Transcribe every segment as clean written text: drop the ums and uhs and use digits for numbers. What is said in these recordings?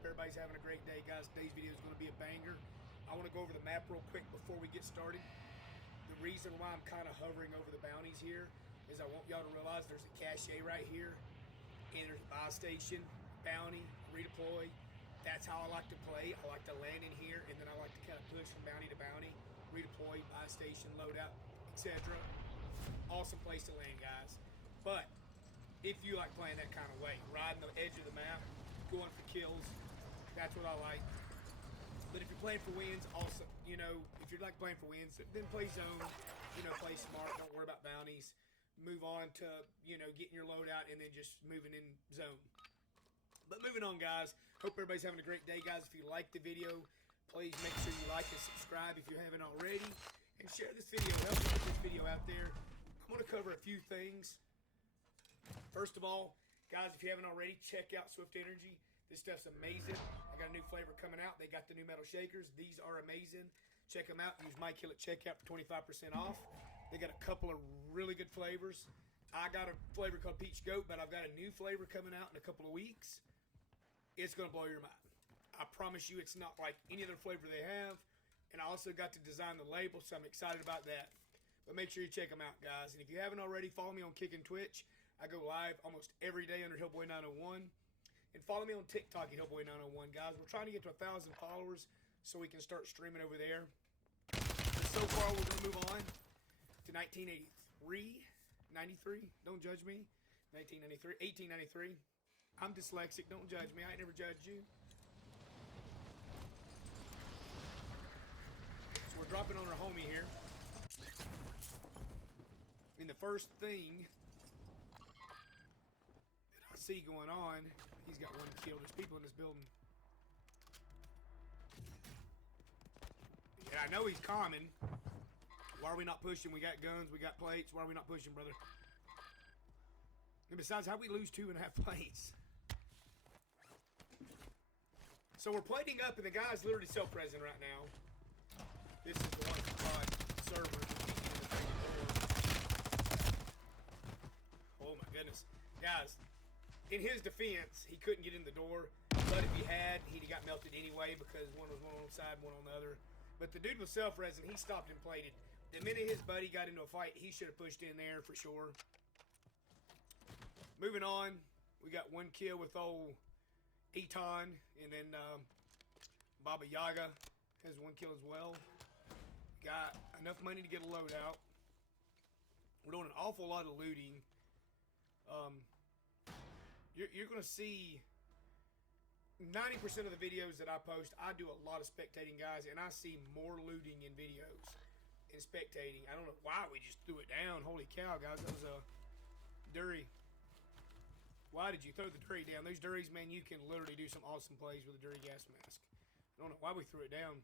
Hope everybody's having a great day, guys. Today's video is going to be a banger. I want to go over the map real quick before we get started. The reason why I'm kind of hovering over the bounties here is I want y'all to realize there's a cache right here, and there's a buy station, bounty, redeploy. That's how I like to play. I like to land in here, and then I like to kind of push from bounty to bounty, redeploy, buy station, loadout, etc. Awesome place to land, guys. But if you like playing that kind of way, riding the edge of the map, going for kills, that's what I like. But if you're playing for wins, also, you know, if you're like playing for wins, then play zone, you know, play smart, don't worry about bounties. Move on to, you know, getting your loadout and then just moving in zone. But moving on, guys, hope everybody's having a great day, guys. If you like the video, please make sure you like and subscribe if you haven't already, and share this video. Help me get this video out there. I'm going to cover a few things. First of all, guys, if you haven't already, check out Swift Energy. This stuff's amazing. I got a new flavor coming out. They got the new metal shakers. These are amazing. Check them out. Use MyKill at checkout for 25% off. They got a couple of really good flavors. I got a flavor called Peach Goat, but I've got a new flavor coming out in a couple of weeks. It's going to blow your mind. I promise you it's not like any other flavor they have. And I also got to design the label, so I'm excited about that. But make sure you check them out, guys. And if you haven't already, follow me on Kick and Twitch. I go live almost every day under Hillboy901. And follow me on TikTok at Hillboy901, guys. We're trying to get to 1,000 followers so we can start streaming over there. But so far, we're going to move on to 1983. 93? Don't judge me. 1993. 1893. I'm dyslexic. Don't judge me. I ain't never judged you. So we're dropping on our homie here. And the first thing I see going on, he's got one kill. There's people in this building. Yeah, I know he's coming. Why are we not pushing? We got guns, we got plates. Why are we not pushing, brother? And besides, how'd we lose 2.5 plates? So we're plating up, and the guy's literally self-present right now. This is the one server. Oh my goodness. Guys, in his defense, he couldn't get in the door, but if he had, he'd have got melted anyway because one was one on one side, one on the other. But the dude was self-resin. He stopped and plated. The minute his buddy got into a fight, he should have pushed in there for sure. Moving on, we got one kill with old Eton, and then Baba Yaga has one kill as well. Got enough money to get a loadout. We're doing an awful lot of looting. You're going to see 90% of the videos that I post, I do a lot of spectating, guys, and I see more looting in videos and spectating. I don't know why we just threw it down. Holy cow, guys, that was a Dury. Why did you throw the Dury down? Those Duries, man, you can literally do some awesome plays with a Dury gas mask. I don't know why we threw it down.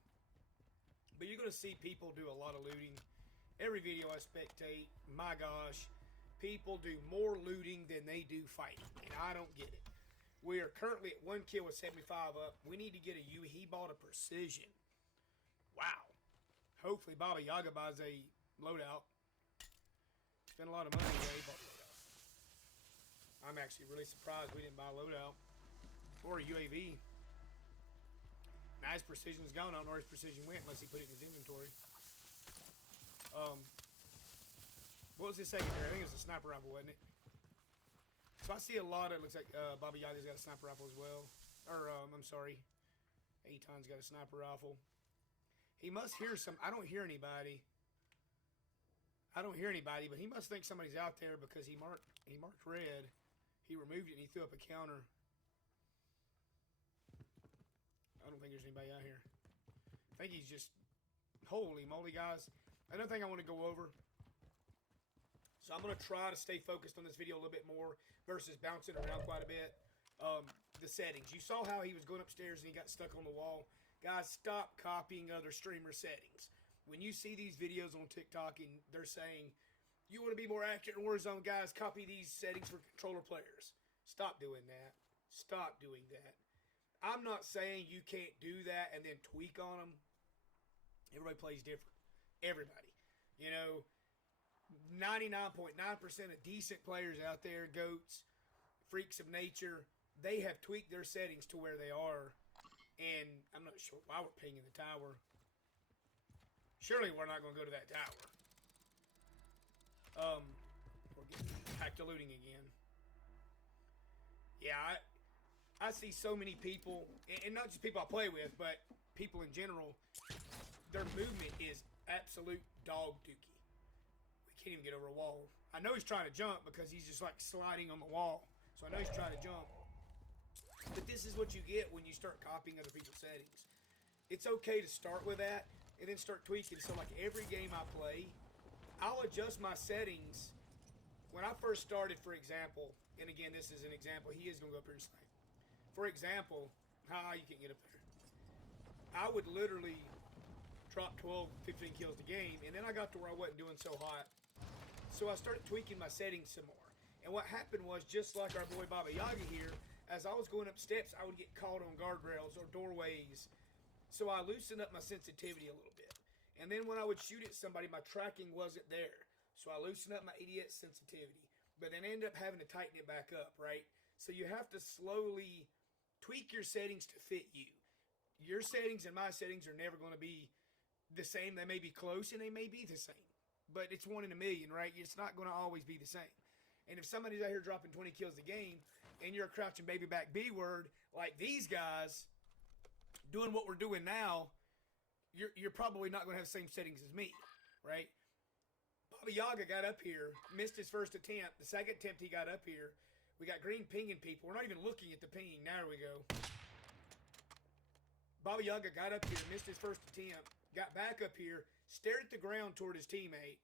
But you're going to see people do a lot of looting. Every video I spectate, my gosh, people do more looting than they do fighting, and I don't get it. We are currently at 1 kill with 75 up. We need to get a U. He bought a precision. Wow. Hopefully Baba Yaga buys a loadout. Spent a lot of money today. He bought a loadout. I'm actually really surprised we didn't buy a loadout or a UAV. Now his precision's gone. I don't know where his precision went unless he put it in his inventory. What was his secondary? I think it was a sniper rifle, wasn't it? So I see a lot of, it looks like Baba Yaga's got a sniper rifle as well. Or, I'm sorry, Aton's got a sniper rifle. He must hear some, I don't hear anybody. I don't hear anybody, but he must think somebody's out there because he marked red. He removed it and he threw up a counter. I don't think there's anybody out here. I think he's just, holy moly, guys. Another thing I want to go over. So I'm going to try to stay focused on this video a little bit more versus bouncing around quite a bit. The settings. You saw how he was going upstairs and he got stuck on the wall. Guys, stop copying other streamer settings. When you see these videos on TikTok and they're saying, you want to be more accurate in Warzone, guys, copy these settings for controller players. Stop doing that. Stop doing that. I'm not saying you can't do that and then tweak on them. Everybody plays different. Everybody. You know, 99.9% of decent players out there, goats, freaks of nature, they have tweaked their settings to where they are And I'm not sure why we're pinging the tower. Surely we're not going to go to that tower. We're getting back to looting again. Yeah, I see so many people, and not just people I play with, but people in general, their movement is absolute dog dookie. We can't even get over a wall. I know he's trying to jump because he's just like sliding on the wall. So I know he's trying to jump. But this is what you get when you start copying other people's settings. It's okay to start with that and then start tweaking. So like every game I play, I'll adjust my settings. When I first started, for example, and again, this is an example. He is going to go up here and snipe. For example, you can't get up there. I would literally drop 12, 15 kills a game, and then I got to where I wasn't doing so hot. So I started tweaking my settings some more. And what happened was, just like our boy Baba Yaga here, as I was going up steps, I would get caught on guardrails or doorways. So I loosened up my sensitivity a little bit. And then when I would shoot at somebody, my tracking wasn't there. So I loosened up my ADS sensitivity. But then I ended up having to tighten it back up, right? So you have to slowly tweak your settings to fit you. Your settings and my settings are never going to be the same. They may be close and they may be the same. But it's 1 in a million, right? It's not going to always be the same. And if somebody's out here dropping 20 kills a game and you're a crouching baby back B-word like these guys doing what we're doing now, you're probably not going to have the same settings as me, right? Baba Yaga got up here, missed his first attempt. The second attempt he got up here, we got green pinging people. We're not even looking at the ping. There we go. Baba Yaga got up here, missed his first attempt, got back up here, stared at the ground toward his teammate.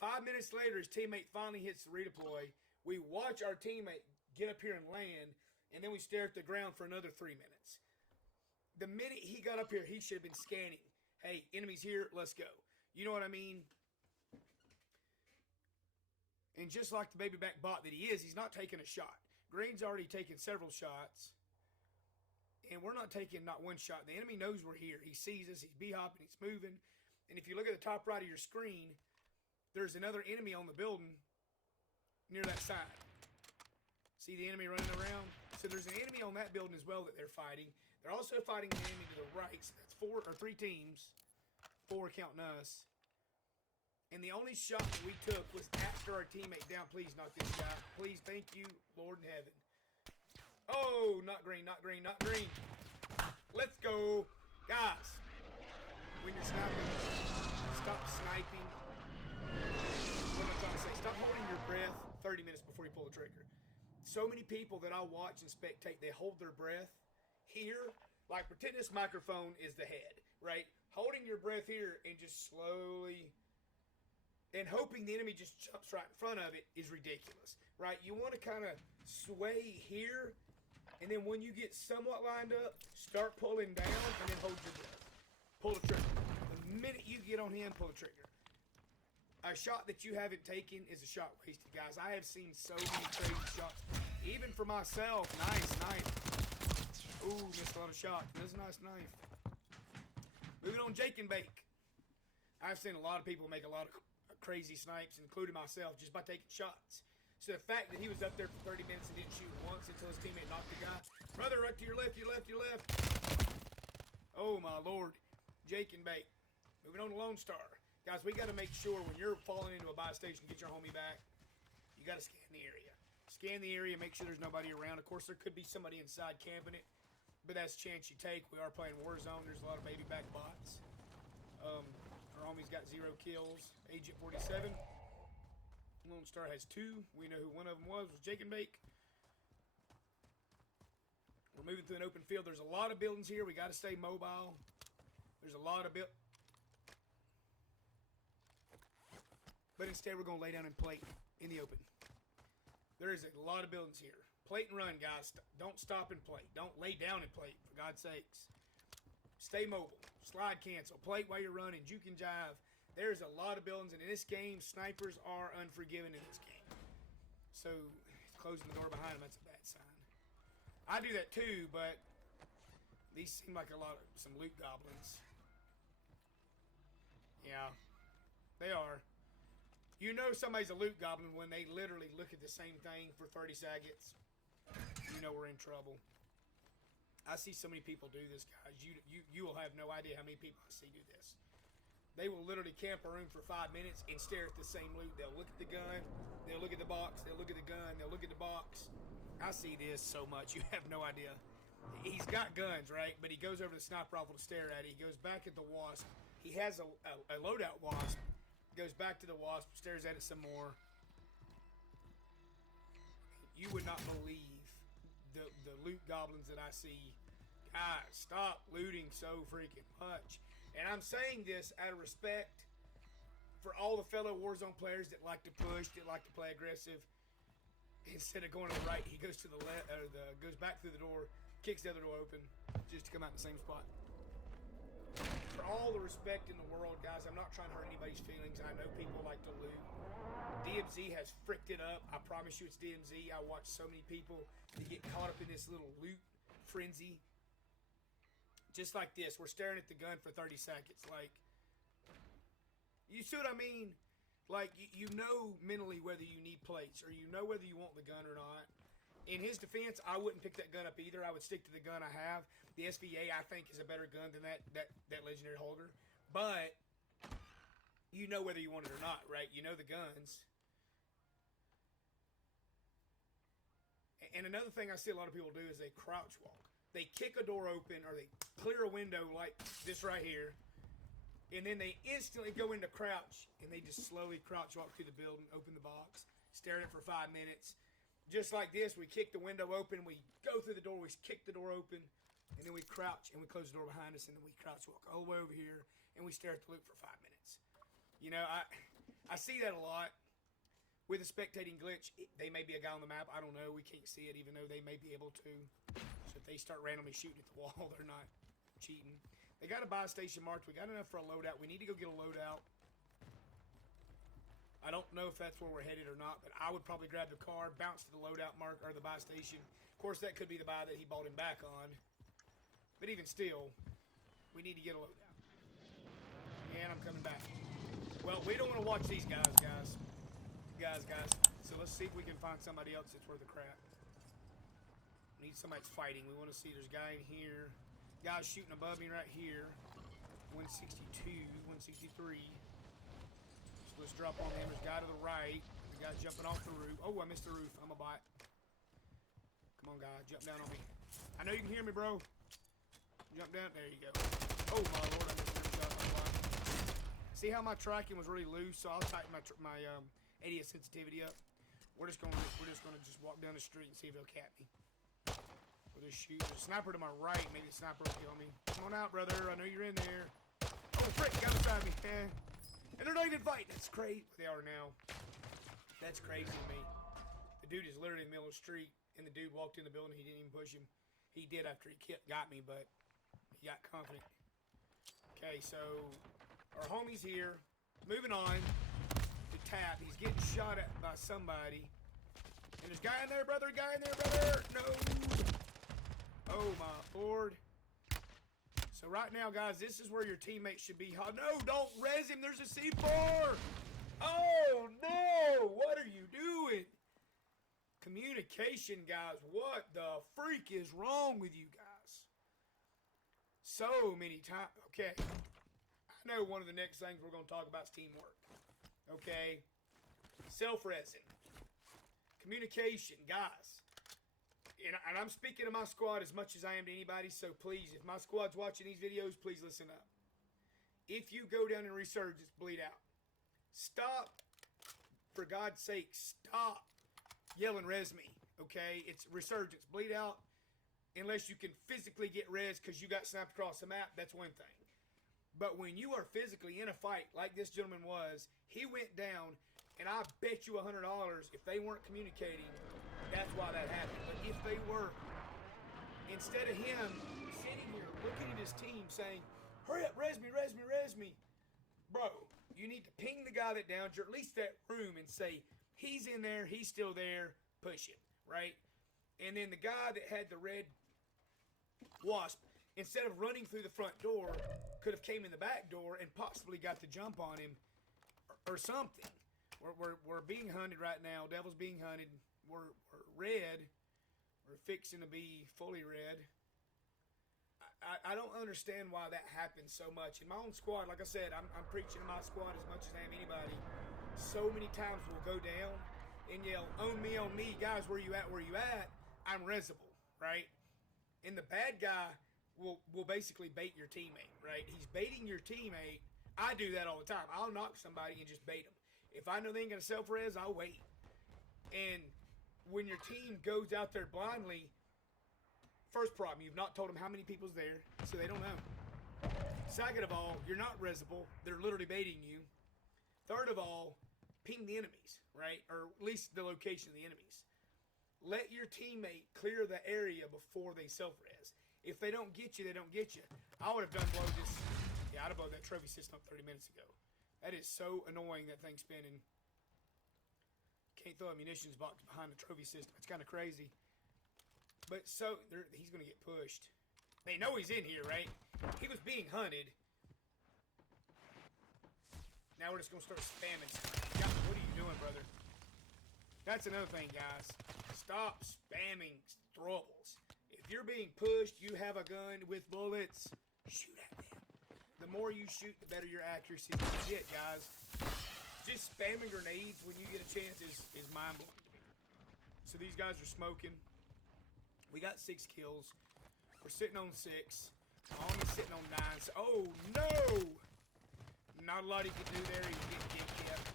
5 minutes later, his teammate finally hits the redeploy. We watch our teammate get up here and land, and then we stare at the ground for another 3 minutes. The minute he got up here, he should have been scanning. Hey, enemies here, let's go. You know what I mean? And just like the baby back bot that he is, he's not taking a shot. Green's already taken several shots. And we're not taking not one shot. The enemy knows we're here. He sees us. He's b-hopping. He's moving. And if you look at the top right of your screen, there's another enemy on the building near that side. See the enemy running around? So there's an enemy on that building as well that they're fighting. They're also fighting the enemy to the right. So that's 3 teams. 4 counting us. And the only shot that we took was after our teammate down. Please, not this guy. Please, thank you, Lord in heaven. Oh, not green, not green, not green. Let's go. Guys, when you're sniping, stop sniping. What am I trying to say? Stop holding your breath 30 minutes before you pull the trigger. So many people that I watch and spectate, they hold their breath here. Like, pretend this microphone is the head, right? Holding your breath here and just slowly, and hoping the enemy just jumps right in front of it is ridiculous, right? You want to kind of sway here, and then when you get somewhat lined up, start pulling down, and then hold your breath. Pull the trigger. The minute you get on him, pull the trigger. A shot that you haven't taken is a shot wasted, guys. I have seen so many crazy shots. Even for myself. Nice knife. Ooh, missed a lot of shots. That's a nice knife. Moving on, Jake and Bake. I've seen a lot of people make a lot of crazy snipes, including myself, just by taking shots. So the fact that he was up there for 30 minutes and didn't shoot once until his teammate knocked the guy. Brother, right to your left, your left, your left. Oh, my Lord. Jake and Bake. Moving on to Lone Star. Guys, we got to make sure when you're falling into a buy station, get your homie back, you got to scan the area. Scan the area, make sure there's nobody around. Of course, there could be somebody inside camping it, but that's a chance you take. We are playing Warzone. There's a lot of baby back bots. Our homie's got 0 kills. Agent 47. Lone Star has 2. We know who one of them was Jake and Bake. We're moving through an open field. There's a lot of buildings here. We got to stay mobile. There's a lot of but instead we're going to lay down and plate in the open. There is a lot of buildings here. Plate and run, guys. Don't stop and plate. Don't lay down and plate, for God's sakes. Stay mobile. Slide cancel. Plate while you're running. Juke and jive. There's a lot of buildings, and in this game, snipers are unforgiving in this game. So, closing the door behind them, that's a bad sign. I do that too, but these seem like some loot goblins. Yeah, they are. You know somebody's a loot goblin when they literally look at the same thing for 30 seconds. You know we're in trouble. I see so many people do this, guys. You will have no idea how many people I see do this. They will literally camp a room for 5 minutes and stare at the same loot. They'll look at the gun, they'll look at the box, they'll look at the gun, they'll look at the box. I see this so much, you have no idea. He's got guns, right? But he goes over to the sniper rifle to stare at it. He goes back at the wasp. He has a loadout wasp. Goes back to the wasp, stares at it some more. You would not believe the loot goblins that I see. Guys, stop looting so freaking much. And I'm saying this out of respect for all the fellow Warzone players that like to push, that like to play aggressive. Instead of going to the right, he goes to the left, or goes back through the door, kicks the other door open, just to come out in the same spot. For all the respect in the world, guys, I'm not trying to hurt anybody's feelings. I know people like to loot. DMZ has fricked it up. I promise you it's DMZ. I watch so many people that get caught up in this little loot frenzy. Just like this. We're staring at the gun for 30 seconds. Like, you see what I mean? Like, you know mentally whether you need plates, or you know whether you want the gun or not. In his defense, I wouldn't pick that gun up either. I would stick to the gun I have. The SVA, I think, is a better gun than that legendary holder. But you know whether you want it or not, right? You know the guns. And another thing I see a lot of people do is they crouch walk. They kick a door open, or they clear a window like this right here, and then they instantly go into crouch, and they just slowly crouch walk through the building, open the box, stare at it for 5 minutes. Just like this, we kick the window open, we go through the door, we kick the door open, and then we crouch, and we close the door behind us, and then we crouch walk all the way over here, and we stare at the loot for 5 minutes. You know, I see that a lot. With a spectating glitch, they may be a guy on the map. I don't know. We can't see it, even though they may be able to. So if they start randomly shooting at the wall, they're not cheating. They got a buy station marked. We got enough for a loadout. We need to go get a loadout. I don't know if that's where we're headed or not, but I would probably grab the car, bounce to the loadout mark, or the buy station. Of course, that could be the buy that he bought him back on. But even still, we need to get a loadout. And I'm coming back. Well, we don't want to watch these guys. Guys. So let's see if we can find somebody else that's worth a crap. We need somebody that's fighting. We want to see there's a guy in here. Guy's shooting above me right here. 162, 163. So let's drop on him. There's a guy to the right. The guy jumping off the roof. Oh, I missed the roof. I'm a bot. Come on, guy. Jump down on me. I know you can hear me, bro. Jump down. There you go. Oh, my lord. I missed every shot. I'm blind. See how my tracking was really loose? So I'll tighten my ADS sensitivity up. We're just gonna walk down the street and see if he'll cap me. We'll just shoot. There's a sniper to my right. Maybe the sniper will kill me. Come on out, brother. I know you're in there. Oh, frick! Got beside me. And they're not even fighting. That's crazy. They are now. That's crazy to me. The dude is literally in the middle of the street, and the dude walked in the building. He didn't even push him. He did after he got me, but he got confident. Okay, so our homie's here. Moving on. Tap. He's getting shot at by somebody. And there's a guy in there, brother. Guy in there, brother. No. Oh, my lord. So right now, guys, this is where your teammates should be. No, don't res him. There's a C4. Oh, no. What are you doing? Communication, guys. What the freak is wrong with you guys? So many times. Okay. I know one of the next things we're going to talk about is teamwork. Okay, self-resing, communication, guys. And I'm speaking to my squad as much as I am to anybody, so please, if my squad's watching these videos, please listen up. If you go down in Resurgence, bleed out. Stop, for God's sake, stop yelling res me, okay? It's Resurgence, bleed out. Unless you can physically get res because you got snapped across the map, that's one thing. But when you are physically in a fight like this gentleman was, he went down, and I bet you $100 if they weren't communicating, that's why that happened. But if they were, instead of him sitting here looking at his team saying, hurry up, res me, bro, you need to ping the guy that downed you, or at least that room, and say, he's in there, he's still there, push him, right? And then the guy that had the red wasp, instead of running through the front door, could have came in the back door and possibly got the jump on him or something. We're being hunted right now. Devil's being hunted. We're red. We're fixing to be fully red. I don't understand why that happens so much. In my own squad, like I said, I'm preaching to my squad as much as I am anybody. So many times we'll go down and yell, on me, guys, where you at, where you at? I'm resible, right? And the bad guy will basically bait your teammate, right? He's baiting your teammate. I do that all the time. I'll knock somebody and just bait them. If I know they ain't going to self-res, I'll wait. And when your team goes out there blindly, first problem, you've not told them how many people's there, so they don't know. Second of all, you're not resible. They're literally baiting you. Third of all, ping the enemies, right? Or at least the location of the enemies. Let your teammate clear the area before they self-res. If they don't get you, they don't get you. I would have done blow this. Yeah, I'd have blown that trophy system up 30 minutes ago. That is so annoying, that thing spinning. Can't throw a munitions box behind the trophy system. It's kind of crazy. But so, he's going to get pushed. They know he's in here, right? He was being hunted. Now we're just going to start spamming. What are you doing, brother? That's another thing, guys. Stop spamming throwables. If you're being pushed, you have a gun with bullets, shoot at them. The more you shoot, the better your accuracy is. Get, guys. Just spamming grenades when you get a chance is mind-blowing to me. So these guys are smoking. We got 6 kills. We're sitting on 6. Almost sitting on 9. So, oh, no! Not a lot he can do there. He's getting kept.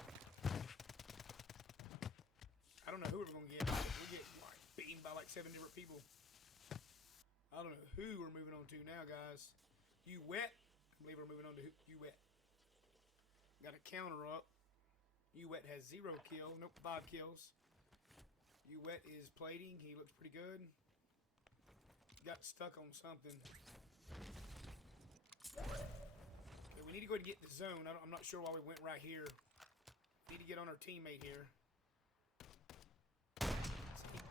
I don't know who we're going to get. We're getting like beaten by like 7 different people. I don't know who we're moving on to now, guys. You wet? I believe we're moving on to you wet. Got a counter up. You wet has 0 kills. Nope, 5 kills. You wet is plating. He looks pretty good. Got stuck on something. Okay, we need to go ahead and get the zone. I'm not sure why we went right here. Need to get on our teammate here.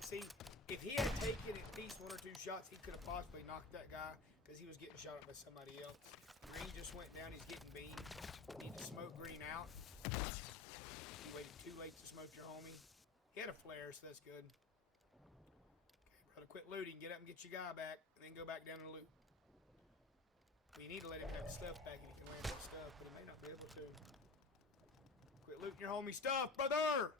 See, if he had taken at least 1 or 2 shots, he could have possibly knocked that guy because he was getting shot at by somebody else. Green just went down. He's getting beamed. Need to smoke Green out. You waited too late to smoke your homie. He had a flare, so that's good. Okay, brother, quit looting. Get up and get your guy back, and then go back down and loot. Well, you need to let him have stuff back if you can land that stuff, but he may not be able to. Quit looting your homie stuff, brother!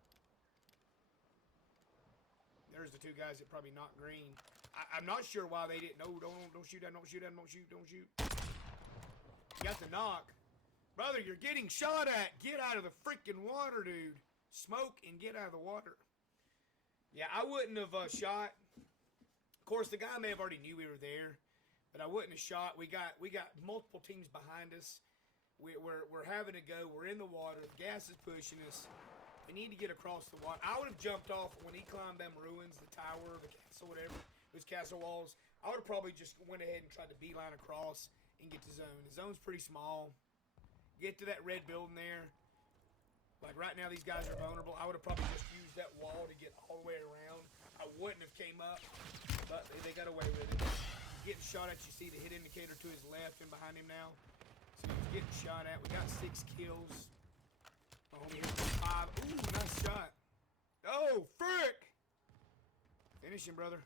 There's the 2 guys that probably knocked Green. I'm not sure why they didn't. No, don't shoot at him, don't shoot at him, don't shoot. You got the knock. Brother, you're getting shot at. Get out of the freaking water, dude. Smoke and get out of the water. Yeah, I wouldn't have shot. Of course, the guy may have already knew we were there, but I wouldn't have shot. We got multiple teams behind us. We're having to go. We're in the water. The gas is pushing us. We need to get across the water. I would have jumped off when he climbed them ruins, the tower, the castle, whatever, those castle walls. I would have probably just went ahead and tried to beeline across and get to zone. The zone's pretty small. Get to that red building there. Like right now, these guys are vulnerable. I would have probably just used that wall to get all the way around. I wouldn't have came up, but they got away with it. He's getting shot at. You see the hit indicator to his left and behind him now. So he's getting shot at. We got 6 kills. Oh, we hit 5. Ooh, nice shot. Oh, frick! Finish him, brother.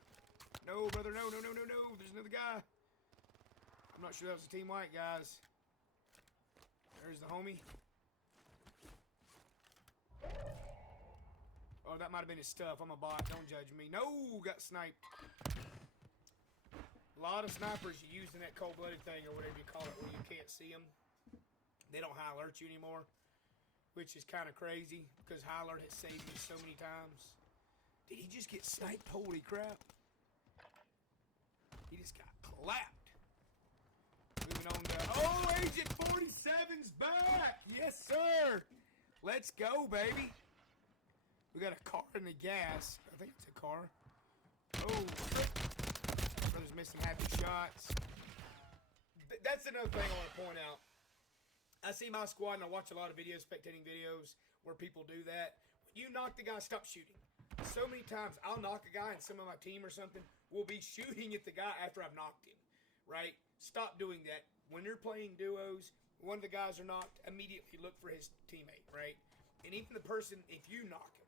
No, brother, no. There's another guy. I'm not sure that was a team white, guys. There's the homie. Oh, that might have been his stuff. I'm a bot. Don't judge me. No, got sniped. A lot of snipers you using that cold-blooded thing or whatever you call it where you can't see them. They don't high alert you anymore, which is kind of crazy because high alert has saved me so many times. Did he just get sniped? Holy crap. He just got clapped. Moving on to... Oh, Agent 47's back! Yes, sir! Let's go, baby. We got a car in the gas. I think it's a car. Oh, brother's missing happy shots. That's another thing I want to point out. I see my squad and I watch a lot of videos, spectating videos, where people do that. When you knock the guy, stop shooting. So many times I'll knock a guy and some of my team or something will be shooting at the guy after I've knocked him, right? Stop doing that. When you're playing duos, one of the guys are knocked, immediately look for his teammate, right? And even the person, if you knock him,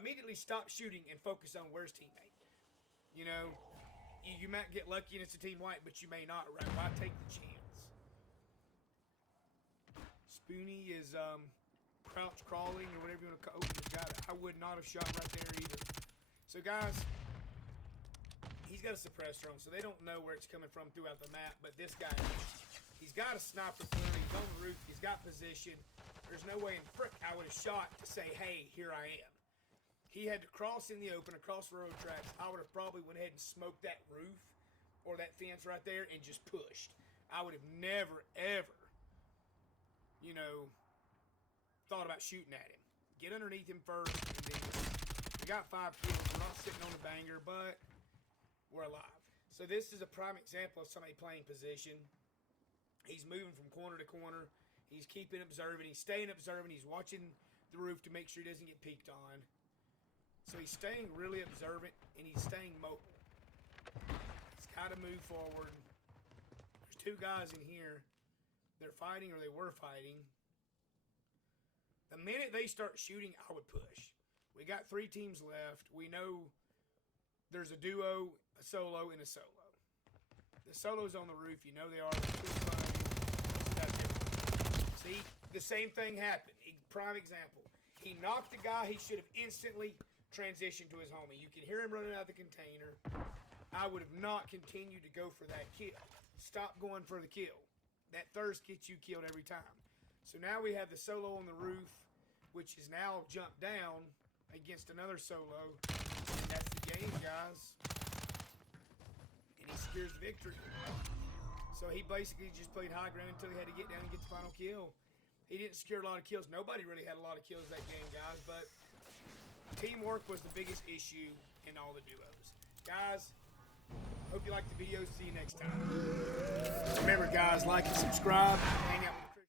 immediately stop shooting and focus on where's teammate. You know, You might get lucky and it's a team wipe, but you may not, right? Why take the chance? Spoonie is crouch crawling or whatever you want to call it. I would not have shot right there either. So guys, he's got a suppressor on, so they don't know where it's coming from throughout the map, but this guy, he's got a sniper flare, he's on the roof, he's got position. There's no way in frick I would have shot to say, hey, here I am. He had to cross in the open, across the road tracks. I would have probably went ahead and smoked that roof or that fence right there and just pushed. I would have never, ever, you know, thought about shooting at him. Get underneath him first, and then we got 5 kills. We're not sitting on the banger, but we're alive. So this is a prime example of somebody playing position. He's moving from corner to corner. He's keeping observant. He's staying observant. He's watching the roof to make sure he doesn't get peeked on. So he's staying really observant, and he's staying mobile. He's got to move forward. There's 2 guys in here. They're fighting, or they were fighting. The minute they start shooting, I would push. We got 3 teams left. We know there's a duo, a solo, and a solo. The solo's on the roof. You know they are. See, the same thing happened. Prime example. He knocked the guy. He should have instantly transitioned to his homie. You can hear him running out of the container. I would have not continued to go for that kill. Stop going for the kill. That thirst gets you killed every time. So now we have the solo on the roof, which is now jumped down against another solo. And that's the game, guys. And he secures the victory. So he basically just played high ground until he had to get down and get the final kill. He didn't secure a lot of kills. Nobody really had a lot of kills that game, guys, but teamwork was the biggest issue in all the duos. Guys, hope you liked the video. See you next time. Remember, guys, like and subscribe. Hang